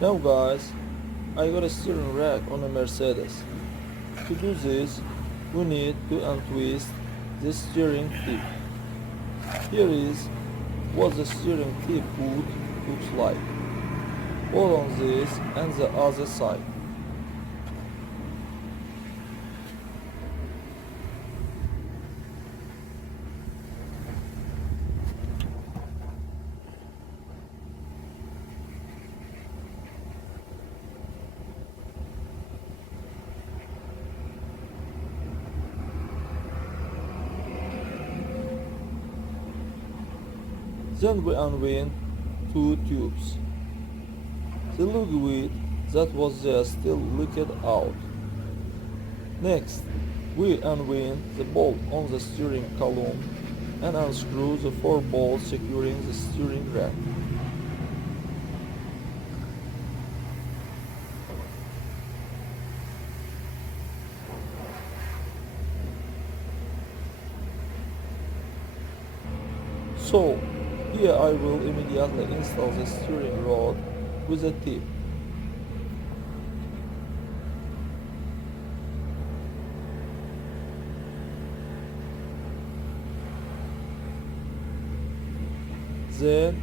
Now guys, I got a steering rack on a Mercedes. To do this, we need to untwist the steering tip. Here is what the steering tip would looks like. All on this and the other side. Then we unwind two tubes. The liquid that was there still leaked out. Next, we unwind the bolt on the steering column and unscrew the 4 bolts securing the steering rack. So, here I will immediately install the steering rod with a tip. Then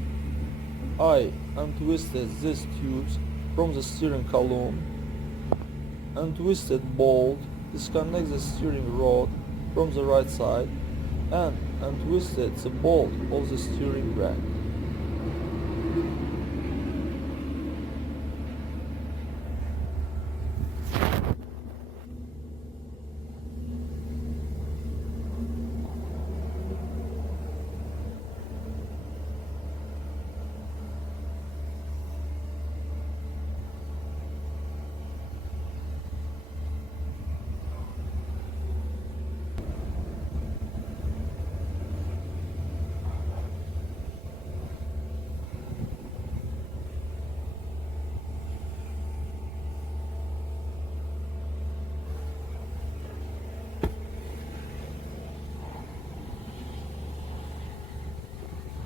I untwisted these tubes from the steering column, untwisted bolt, disconnect the steering rod from the right side, and untwisted the bolt of the steering rack.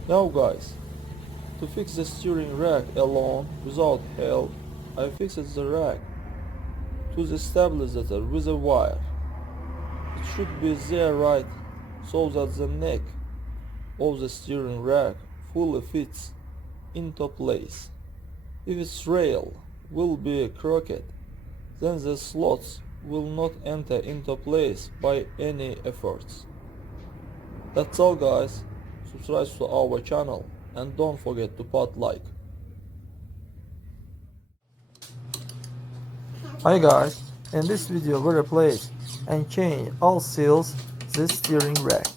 Now guys, to fix the steering rack alone without help, I fixed the rack to the stabilizer with a wire. It should be there right so that the neck of the steering rack fully fits into place. If its rail will be crooked, then the slots will not enter into place by any efforts. That's all guys. Subscribe to our channel and don't forget to put like. Hi guys, in this video we replace and change all seals this steering rack.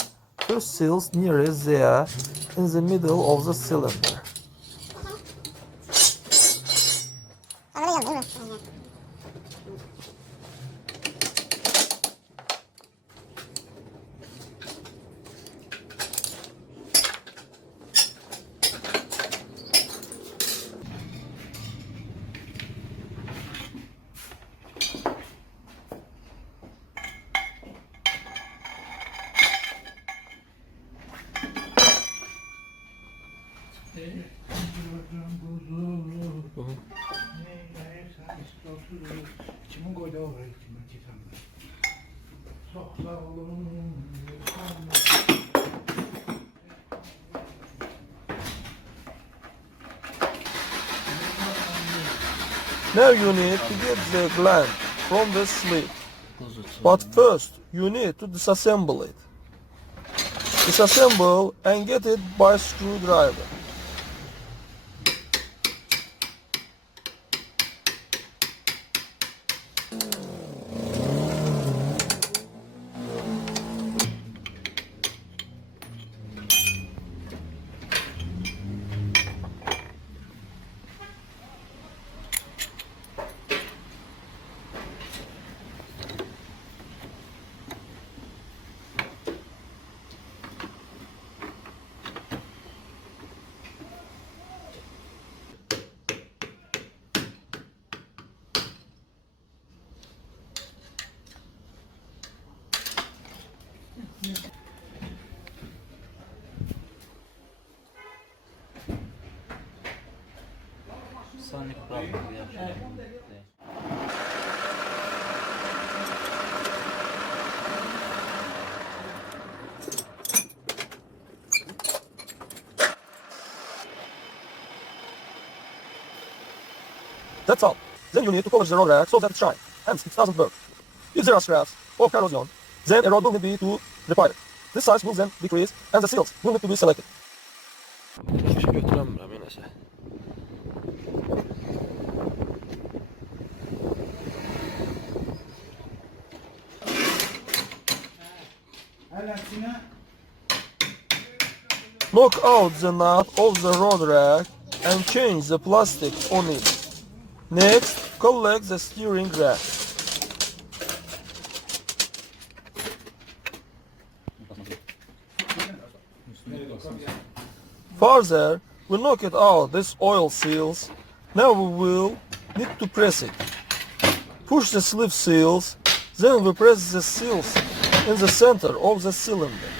First seals nearest there in the middle of the cylinder. Now you need to get the gland from the slit, but first you need to disassemble it. Disassemble and get it by screwdriver. sonic problem. That's all. Then you need to polish the road rack so that it shines, hence it doesn't work. If there are scraps or corrosion, then a rod will need to be repaired. This size will then decrease and the seals will need to be selected. Knock out the nut of the road rack and change the plastic on it. Next, collect the steering rack. Further, we knock it out these oil seals. Now we will need to press it. Push the sleeve seals, then we press the seals in the center of the cylinder.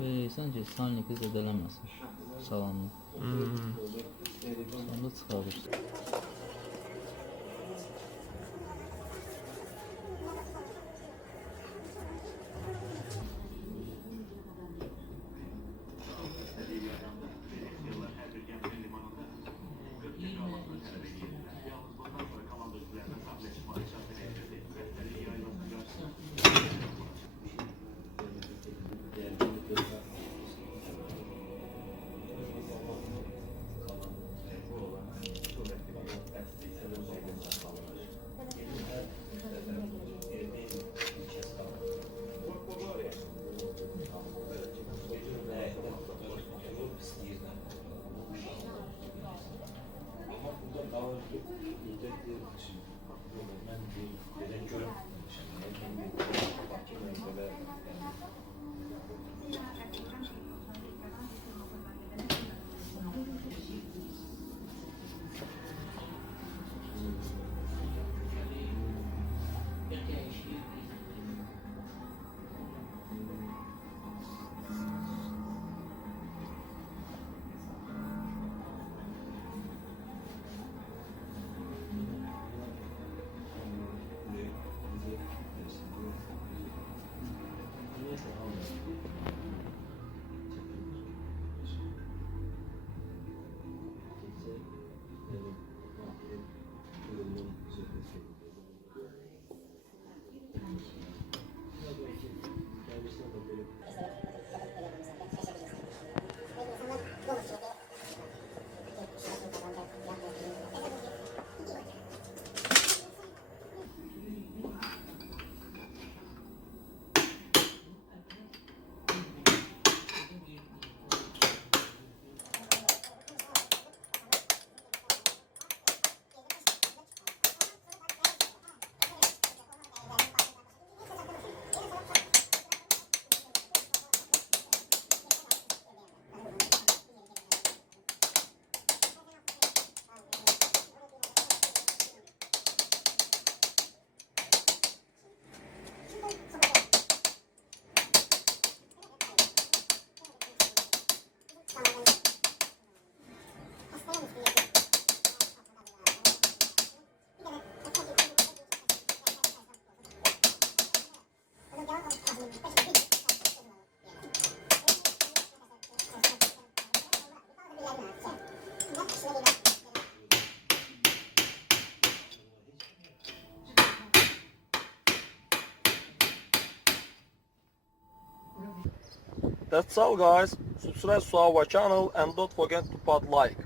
Ve sence Sonic'i zedelemezsin. Salanlı. Sonra çıkarırsın. That's all guys. Subscribe to our channel and don't forget to put like.